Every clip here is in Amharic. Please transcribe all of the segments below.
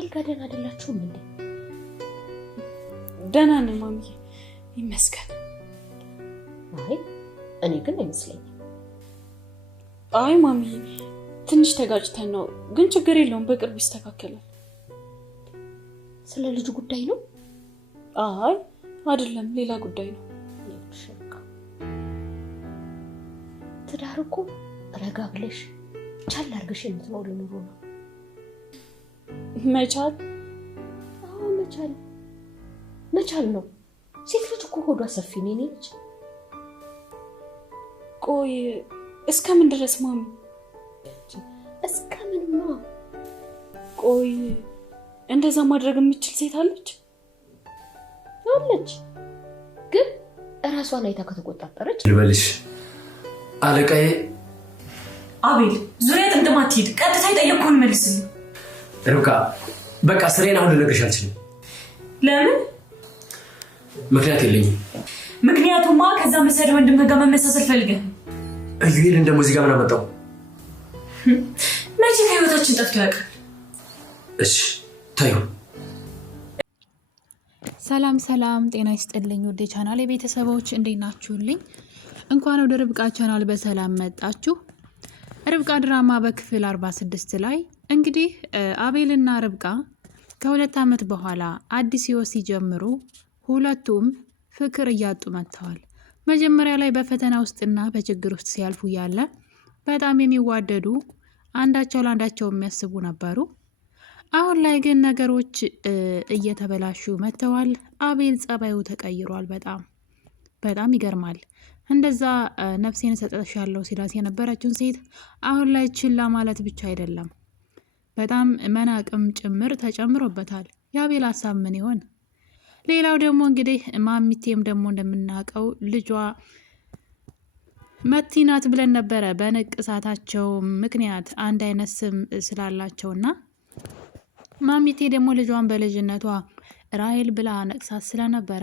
ከአቤል ጋር ደህና አይደላችሁም እንዴ? ደህና ነን ማሚዬ ይመስገን። አይ እኔ ግን አይመስለኝም። አይ ማሚዬ ትንሽ ተጋጭተን ነው፣ ግን ችግር የለውም በቅርብ ይስተካከላል። ስለ ልጅ ጉዳይ ነው? አይ አይደለም ሌላ ጉዳይ ነው። ትዳር እኮ ረጋ ብለሽ ቻል አድርገሽ የምትኖር ኑሮ ነው። መቻል? አዎ መቻል ነው። ሴት ልጅ እኮ ሆዷ ሰፊ ነው የኔ ልጅ። ቆይ እስከምን ድረስ ማሚ? እስከምን ነው? ቆይ እንደዛ ማድረግ የምትችል ሴት አለች? ግን እራሷን አይታ ከተቆጣጠረች ልበልሽ አለቃዬ። አቤል ዙሪያ ጥምጥም አትሂድ፣ ቀጥታ የጠየቅኩህን መልስልኝ። ርብቃ በቃ ስራዬን አሁን ልነግርሽ አልችልም። ለምን? ምክንያት የለኝም። ምክንያቱማ ከዛ መሰሪ ወንድምህ ጋር መመሳሰል ፈልገህ። እዩኤልን ደግሞ እዚህ ጋር ምን አመጣው? መቼ ከህይወታችን ጠፍቶ ያውቃል? እሺ ታዩ። ሰላም ጤና ይስጥልኝ ውድ ቻናል የቤተሰቦች እንዴት ናችሁልኝ? እንኳን ወደ ርብቃ ቻናል በሰላም መጣችሁ። ርብቃ ድራማ በክፍል 46 ላይ እንግዲህ አቤልና ርብቃ ከ2 ዓመት በኋላ አዲስ ህይወት ሲጀምሩ ሁለቱም ፍቅር እያጡ መጥተዋል። መጀመሪያ ላይ በፈተና ውስጥና በችግር ውስጥ ሲያልፉ ያለ በጣም የሚዋደዱ አንዳቸው ለአንዳቸው የሚያስቡ ነበሩ። አሁን ላይ ግን ነገሮች እየተበላሹ መጥተዋል። አቤል ጸባዩ ተቀይሯል። በጣም ይገርማል። እንደዛ ነፍሴን ሰጥሻለሁ ሲላት የነበረችውን ሴት አሁን ላይ ችላ ማለት ብቻ አይደለም፣ በጣም መናቅም ጭምር ተጨምሮበታል። የአቤል ሀሳብ ምን ይሆን? ሌላው ደግሞ እንግዲህ ማሚቴም ደግሞ እንደምናውቀው ልጇ መቲ ናት ብለን ነበረ። በንቅሳታቸው ምክንያት አንድ አይነት ስም ስላላቸውና ማሚቴ ደግሞ ልጇን በልጅነቷ ራሄል ብላ ነቅሳት ስለነበረ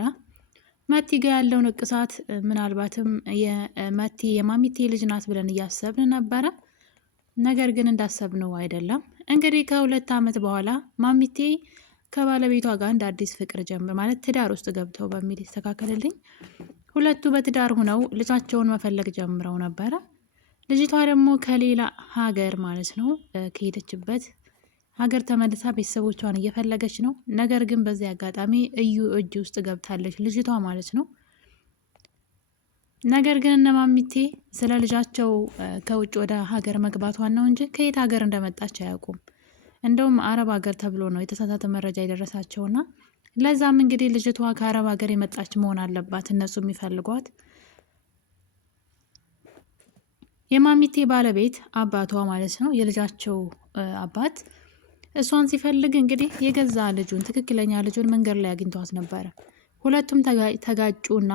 መቲ ጋ ያለው ንቅሳት ምናልባትም የማሚቴ ልጅ ናት ብለን እያሰብን ነበረ። ነገር ግን እንዳሰብነው አይደለም። እንግዲህ ከ2 ዓመት በኋላ ማሚቴ ከባለቤቷ ጋር እንደ አዲስ ፍቅር ጀምር ማለት ትዳር ውስጥ ገብተው በሚል ይስተካከልልኝ ሁለቱ በትዳር ሆነው ልጃቸውን መፈለግ ጀምረው ነበረ። ልጅቷ ደግሞ ከሌላ ሀገር ማለት ነው ከሄደችበት ሀገር ተመልሳ ቤተሰቦቿን እየፈለገች ነው። ነገር ግን በዚህ አጋጣሚ እዩ እጅ ውስጥ ገብታለች ልጅቷ ማለት ነው። ነገር ግን እነ ማሚቴ ስለ ልጃቸው ከውጭ ወደ ሀገር መግባቷን ነው እንጂ ከየት ሀገር እንደመጣች አያውቁም። እንደውም አረብ ሀገር ተብሎ ነው የተሳሳተ መረጃ የደረሳቸውና ለዛም እንግዲህ ልጅቷ ከአረብ ሀገር የመጣች መሆን አለባት እነሱ የሚፈልጓት። የማሚቴ ባለቤት አባቷ ማለት ነው የልጃቸው አባት እሷን ሲፈልግ እንግዲህ የገዛ ልጁን ትክክለኛ ልጁን መንገድ ላይ አግኝቷት ነበረ። ሁለቱም ተጋጩና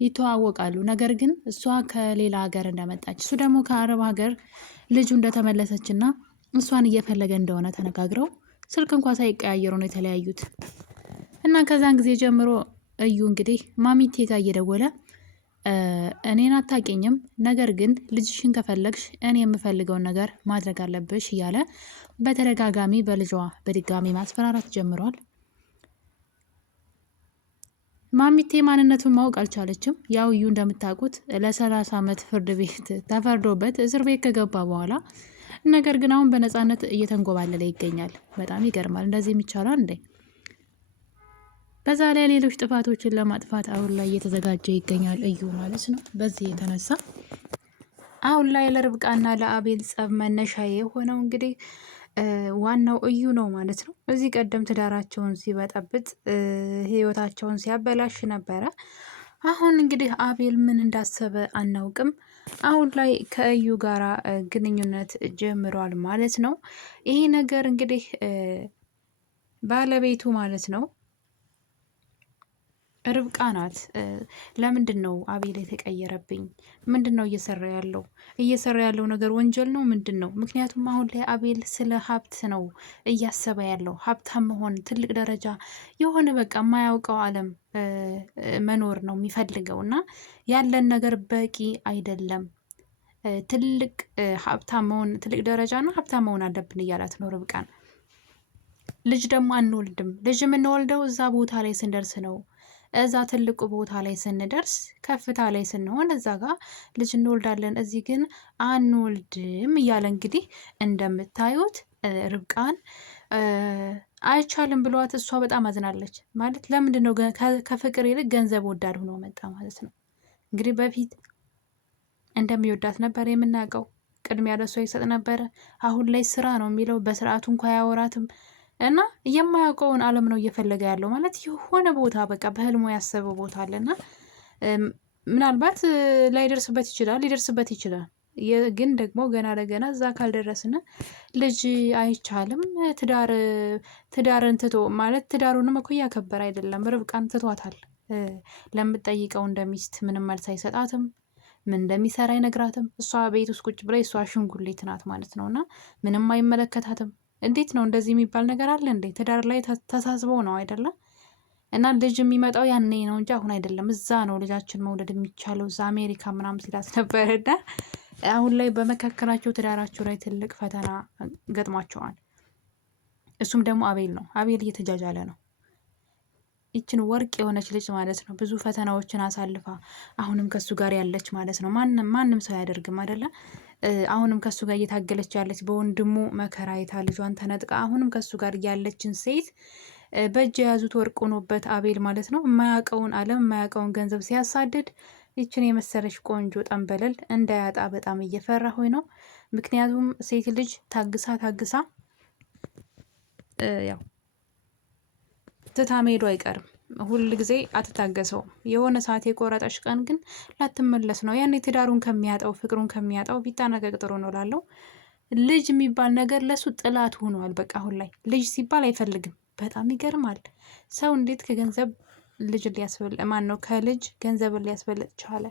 ይተዋወቃሉ። ነገር ግን እሷ ከሌላ ሀገር እንደመጣች እሱ ደግሞ ከአረብ ሀገር ልጁ እንደተመለሰችና እሷን እየፈለገ እንደሆነ ተነጋግረው ስልክ እንኳን ሳይቀያየሩ ነው የተለያዩት። እና ከዛን ጊዜ ጀምሮ እዩ እንግዲህ ማሚቴ ጋር እየደወለ እኔን አታውቂኝም፣ ነገር ግን ልጅሽን ከፈለግሽ እኔ የምፈልገውን ነገር ማድረግ አለብሽ እያለ በተደጋጋሚ በልጇ በድጋሚ ማስፈራራት ጀምሯል። ማሚቴ ማንነቱን ማወቅ አልቻለችም። ያው እዩ እንደምታውቁት ለ30 ዓመት ፍርድ ቤት ተፈርዶበት እስር ቤት ከገባ በኋላ ነገር ግን አሁን በነፃነት እየተንጎባለለ ይገኛል። በጣም ይገርማል። እንደዚህ የሚቻላል እንዴ? በዛ ላይ ሌሎች ጥፋቶችን ለማጥፋት አሁን ላይ እየተዘጋጀ ይገኛል እዩ ማለት ነው። በዚህ የተነሳ አሁን ላይ ለርብቃና ለአቤል ጸብ መነሻ የሆነው እንግዲህ ዋናው እዩ ነው ማለት ነው። እዚህ ቀደም ትዳራቸውን ሲበጠብጥ ህይወታቸውን ሲያበላሽ ነበረ። አሁን እንግዲህ አቤል ምን እንዳሰበ አናውቅም። አሁን ላይ ከእዩ ጋራ ግንኙነት ጀምሯል ማለት ነው። ይሄ ነገር እንግዲህ ባለቤቱ ማለት ነው ርብቃ ናት። ለምንድን ነው አቤል የተቀየረብኝ? ምንድን ነው እየሰራ ያለው ነገር ወንጀል ነው ምንድን ነው? ምክንያቱም አሁን ላይ አቤል ስለ ሀብት ነው እያሰበ ያለው። ሀብታም መሆን፣ ትልቅ ደረጃ የሆነ በቃ የማያውቀው ዓለም መኖር ነው የሚፈልገው እና ያለን ነገር በቂ አይደለም። ትልቅ ሀብታም መሆን፣ ትልቅ ደረጃ ነው ሀብታም መሆን አለብን እያላት ነው ርብቃን። ልጅ ደግሞ አንወልድም። ልጅ የምንወልደው እዛ ቦታ ላይ ስንደርስ ነው። እዛ ትልቁ ቦታ ላይ ስንደርስ ከፍታ ላይ ስንሆን እዛ ጋር ልጅ እንወልዳለን። እዚህ ግን አንወልድም እያለ እንግዲህ እንደምታዩት ርብቃን አይቻልም ብሏት፣ እሷ በጣም አዝናለች። ማለት ለምንድን ነው ከፍቅር ይልቅ ገንዘብ ወዳድ ሆኖ መጣ ማለት ነው። እንግዲህ በፊት እንደሚወዳት ነበር የምናውቀው። ቅድሚያ ለሷ ይሰጥ ነበረ። አሁን ላይ ስራ ነው የሚለው፣ በስርዓቱ እንኳ አያወራትም። እና የማያውቀውን ዓለም ነው እየፈለገ ያለው ማለት የሆነ ቦታ በቃ በህልሙ ያሰበው ቦታ አለና ምናልባት ላይደርስበት ይችላል፣ ሊደርስበት ይችላል። ግን ደግሞ ገና ለገና እዛ ካልደረስን ልጅ አይቻልም። ትዳርን ትቶ ማለት ትዳሩንም እኮ እያከበረ አይደለም። ርብቃን ትቷታል። ለምትጠይቀው እንደሚስት ምንም መልስ አይሰጣትም። ምን እንደሚሰራ አይነግራትም። እሷ ቤት ውስጥ ቁጭ ብላ እሷ አሽንጉሊት ናት ማለት ነው። እና ምንም አይመለከታትም። እንዴት ነው እንደዚህ የሚባል ነገር አለ እንዴ? ትዳር ላይ ተሳስበው ነው አይደለም? እና ልጅ የሚመጣው ያኔ ነው እንጂ አሁን አይደለም። እዛ ነው ልጃችን መውለድ የሚቻለው፣ እዛ አሜሪካ ምናምን ሲላት ነበረና አሁን ላይ በመካከላቸው ትዳራቸው ላይ ትልቅ ፈተና ገጥሟቸዋል። እሱም ደግሞ አቤል ነው። አቤል እየተጃጃለ ነው። ይችን ወርቅ የሆነች ልጅ ማለት ነው ብዙ ፈተናዎችን አሳልፋ አሁንም ከሱ ጋር ያለች ማለት ነው። ማንም ሰው አያደርግም አይደለ? አሁንም ከሱ ጋር እየታገለች ያለች በወንድሙ መከራ አይታ ልጇን ተነጥቃ አሁንም ከሱ ጋር ያለችን ሴት በእጅ የያዙት ወርቅ ሆኖበት አቤል ማለት ነው የማያውቀውን ዓለም የማያውቀውን ገንዘብ ሲያሳድድ ይችን የመሰለች ቆንጆ ጠንበለል እንዳያጣ በጣም እየፈራ ሆይ ነው። ምክንያቱም ሴት ልጅ ታግሳ ያው ትታ መሄዱ አይቀርም። ሁል ጊዜ አትታገሰውም። የሆነ ሰዓት የቆረጠች ቀን ግን ላትመለስ ነው። ያኔ ትዳሩን ከሚያጣው ፍቅሩን ከሚያጣው ቢጠነቀቅ ጥሩ ነው ላለው። ልጅ የሚባል ነገር ለሱ ጥላት ሆኗል። በቃ አሁን ላይ ልጅ ሲባል አይፈልግም። በጣም ይገርማል። ሰው እንዴት ከገንዘብ ልጅ ከልጅ ገንዘብን ሊያስበልጥ ቻለ?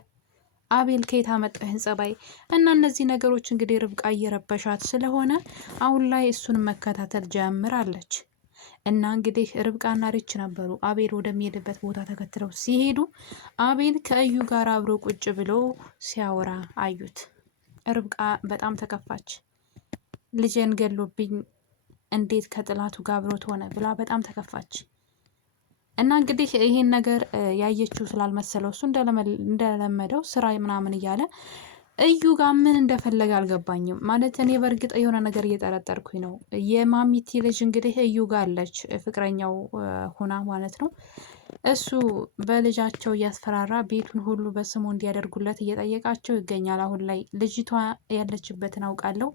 አቤል ከየት አመጣው ይህን ጸባይ? እና እነዚህ ነገሮች እንግዲህ ርብቃ እየረበሻት ስለሆነ አሁን ላይ እሱን መከታተል ጀምራለች። እና እንግዲህ ርብቃና ሪች ነበሩ አቤል ወደሚሄድበት ቦታ ተከትለው ሲሄዱ አቤል ከእዩ ጋር አብሮ ቁጭ ብሎ ሲያወራ አዩት። ርብቃ በጣም ተከፋች። ልጄን ገሎብኝ እንዴት ከጥላቱ ጋር አብሮት ሆነ ብላ በጣም ተከፋች። እና እንግዲህ ይሄን ነገር ያየችው ስላልመሰለው እሱ እንደለመደው ስራ ምናምን እያለ እዩ ጋር ምን እንደፈለገ አልገባኝም። ማለት እኔ በእርግጥ የሆነ ነገር እየጠረጠርኩኝ ነው። የማሚቲ ልጅ እንግዲህ እዩ ጋር አለች፣ ፍቅረኛው ሆና ማለት ነው። እሱ በልጃቸው እያስፈራራ ቤቱን ሁሉ በስሙ እንዲያደርጉለት እየጠየቃቸው ይገኛል። አሁን ላይ ልጅቷ ያለችበትን አውቃለሁ፣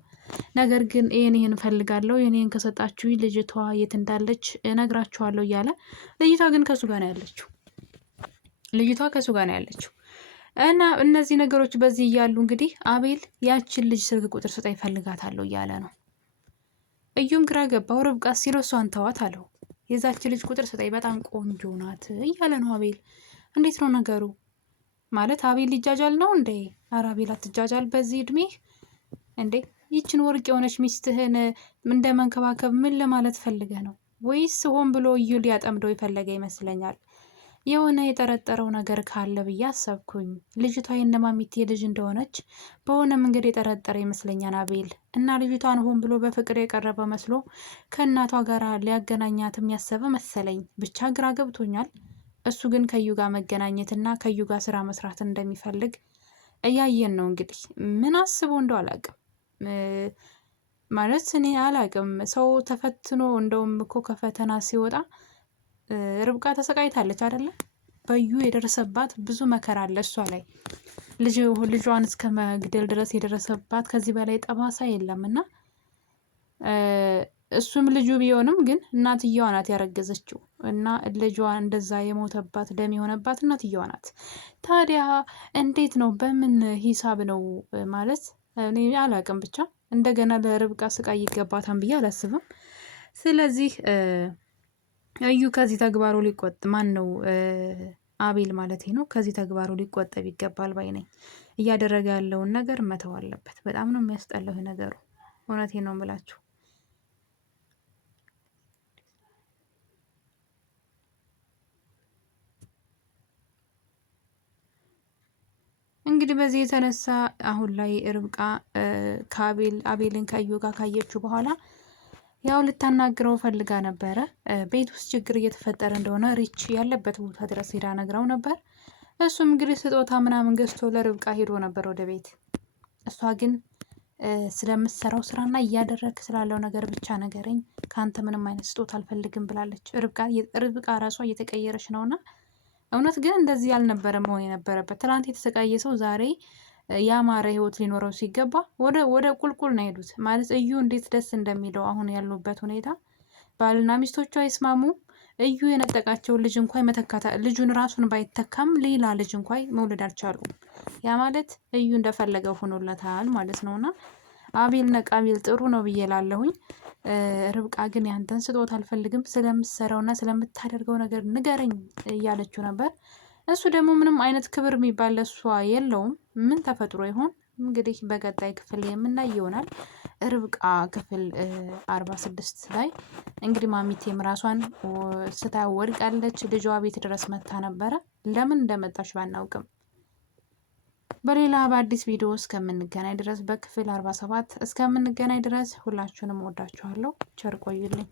ነገር ግን ይህን እፈልጋለሁ፣ ይህን ከሰጣችሁ ልጅቷ የት እንዳለች እነግራችኋለሁ እያለ ልጅቷ ግን ከሱ ጋር ነው ያለችው። እና እነዚህ ነገሮች በዚህ እያሉ እንግዲህ አቤል ያችን ልጅ ስልክ ቁጥር ስጠኝ እፈልጋታለሁ እያለ ነው። እዩም ግራ ገባው። ርብቃ ሲለው እሷን ተዋት አለው። የዛችን ልጅ ቁጥር ስጠኝ በጣም ቆንጆ ናት እያለ ነው አቤል። እንዴት ነው ነገሩ? ማለት አቤል ሊጃጃል ነው እንዴ? ኧረ አቤል አትጃጃል በዚህ እድሜ እንዴ! ይችን ወርቅ የሆነች ሚስትህን እንደ መንከባከብ ምን ለማለት ፈልገ ነው? ወይስ ሆን ብሎ እዩ ሊያጠምደው የፈለገ ይመስለኛል። የሆነ የጠረጠረው ነገር ካለ ብዬ አሰብኩኝ። ልጅቷ የነማሚቴ ልጅ እንደሆነች በሆነ መንገድ የጠረጠረ ይመስለኛል አቤል። እና ልጅቷን ሆን ብሎ በፍቅር የቀረበ መስሎ ከእናቷ ጋር ሊያገናኛትም ያሰበ መሰለኝ። ብቻ ግራ ገብቶኛል። እሱ ግን ከዩ ጋር መገናኘትና ከዩ ጋር ስራ መስራት እንደሚፈልግ እያየን ነው። እንግዲህ ምን አስቦ እንደው አላውቅም። ማለት እኔ አላውቅም። ሰው ተፈትኖ እንደውም እኮ ከፈተና ሲወጣ ርብቃ ተሰቃይታለች አይደለ? በዩ የደረሰባት ብዙ መከራ አለ እሷ ላይ ልጇን እስከ መግደል ድረስ የደረሰባት ከዚህ በላይ ጠባሳ የለም። እና እሱም ልጁ ቢሆንም ግን እናትየዋ ናት ያረገዘችው እና ልጇ እንደዛ የሞተባት ደም የሆነባት እናትየዋ ናት። ታዲያ እንዴት ነው በምን ሂሳብ ነው ማለት እኔ አላውቅም። ብቻ እንደገና ለርብቃ ስቃይ ይገባታን ብዬ አላስብም። ስለዚህ እዩ ከዚህ ተግባሩ አቤል ማለት ነው ከዚህ ተግባሩ ሊቆጠብ ይገባል ባይ ነኝ። እያደረገ ያለውን ነገር መተው አለበት። በጣም ነው የሚያስጠላው ነገሩ። እውነቴ ነው የምላችሁ። እንግዲህ በዚህ የተነሳ አሁን ላይ ርብቃ አቤልን ከእዩ ጋር ካየችው በኋላ ያው ልታናግረው ፈልጋ ነበረ። ቤት ውስጥ ችግር እየተፈጠረ እንደሆነ ሪች ያለበት ቦታ ድረስ ሄዳ ነግራው ነበር። እሱም እንግዲህ ስጦታ ምናምን ገዝቶ ለርብቃ ሄዶ ነበር ወደ ቤት። እሷ ግን ስለምትሰራው ስራና እያደረግ ስላለው ነገር ብቻ ነገረኝ፣ ከአንተ ምንም አይነት ስጦታ አልፈልግም ብላለች። ርብቃ ራሷ እየተቀየረች ነውና እውነት ግን እንደዚህ ያልነበረ መሆን የነበረበት። ትናንት የተሰቃየ ሰው ዛሬ ያማረ ህይወት ሊኖረው ሲገባ ወደ ቁልቁል ነው ሄዱት። ማለት እዩ እንዴት ደስ እንደሚለው አሁን ያሉበት ሁኔታ። ባልና ሚስቶቹ አይስማሙ። እዩ የነጠቃቸው ልጅ እንኳን መተካታ ልጁን ራሱን ባይተካም ሌላ ልጅ እንኳን መውለድ አልቻሉም። ያ ማለት እዩ እንደፈለገው ሆኖለታል ማለት ነውና አቤል ነቃቤል ጥሩ ነው ብዬ ላለሁኝ። ርብቃ ግን ያንተን ስጦታ አልፈልግም፣ ስለምትሰራውና ስለምታደርገው ነገር ንገረኝ እያለችው ነበር። እሱ ደግሞ ምንም አይነት ክብር የሚባል ለሷ የለውም። ምን ተፈጥሮ ይሆን እንግዲህ በቀጣይ ክፍል የምናይ ይሆናል። ርብቃ ክፍል 46 ላይ እንግዲህ ማሚቴም ራሷን ስታ ወድቃለች። ልጇ ቤት ድረስ መታ ነበረ። ለምን እንደመጣች ባናውቅም በሌላ በአዲስ ቪዲዮ እስከምንገናኝ ድረስ በክፍል 47 እስከምንገናኝ ድረስ ሁላችሁንም ወዳችኋለሁ። ቸር ቆዩልኝ።